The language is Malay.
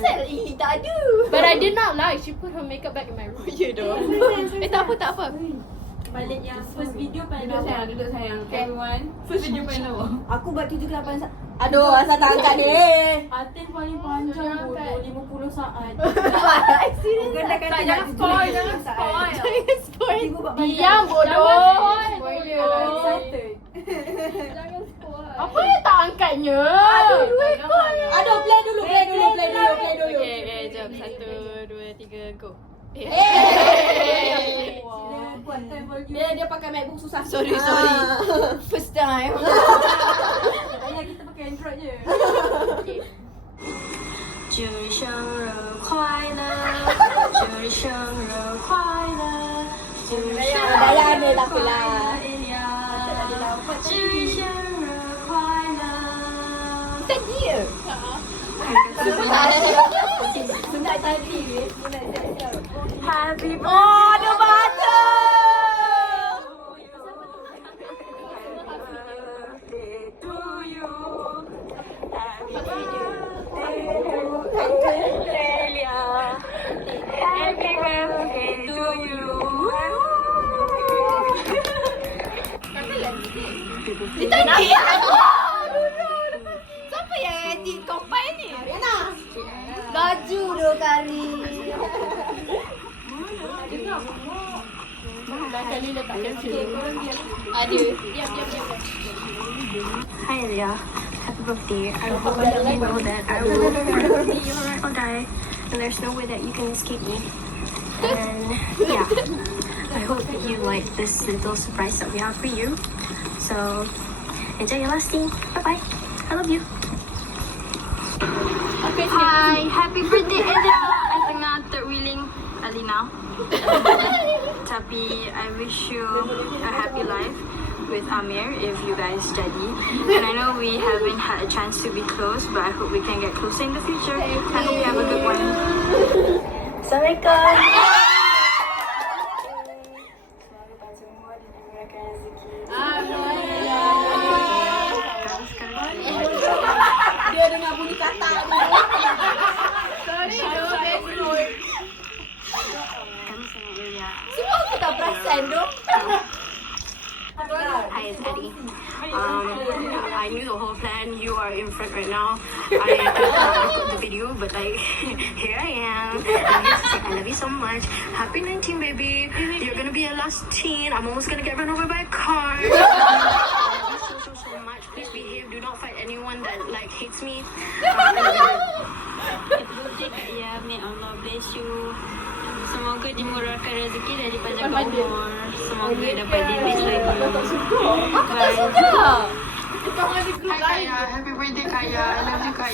cancel. Tak ada. But I did not lie. She put her makeup back in my room. Ya dah. Tak apa. Balik yang first video paling Duduk lawa. sayang, duduk sayang. Okay. Everyone. First video paling lawa. Aku buat 7 ke 8 saat. Aduh, asal tak angkat ni. Atin paling panjang bodoh 50 saat. Serius tak? Jangan spoil, jangan spoil. Jangan spoil. Diam bodoh. Excited. Jangan spoil. Apa yang tak angkatnya? Aduh, play dulu. Okay, jom. 1, 2, 3, go. Buat time volume. Dia pakai MacBook susah. Sorry. First time. Ayah kita pakai Android je. 祝生日快乐，祝生日快乐，祝生日 Daya ni tak apalah. 祝生日快乐。 Bukan dia. Sunat tadi. Happy Oh, dia baca. birthday to you. Happy Delia. Happy birthday to you. Siapa yang edit compile ni? Riana. Baju 2 kali. Dah kali letak cancel. Ada. Diam. Hi Elia, happy birthday. I hope that you know that I will be your ride or die, and there's no way that you can escape me. And yeah, I hope that you like this little surprise that we have for you. So enjoy your last scene. Bye bye. I love you. Hi, happy birthday Elia. I tengah terwheeling Alina. Tapi I wish you a happy life with Amir if you guys jadi. And I know we haven't had a chance to be close, but I hope we can get closer in the future. I hope you have a good one. Assalamualaikum. Semoga semua dimurahkan rezeki. Dia dengar bunyi kata ni. Sorry. Kami sangat mulia. Semua aku tak perasan tu. Hi, it's Eddie. I knew the whole plan. You are in front right now. I could not record the video, but like, here I am. I love you so much. Happy 19, baby. You're gonna be a last teen. I'm almost gonna get run over by a car. I love you so much. Please behave. Do not fight anyone that like hates me. Happy birthday Kak Ya. May Allah bless you. Semoga dimurahkan rezeki dari panjang umur. Semoga dapat debit lagi. Aku tak suka. Kaya, happy birthday Kaya. I love you Kaya.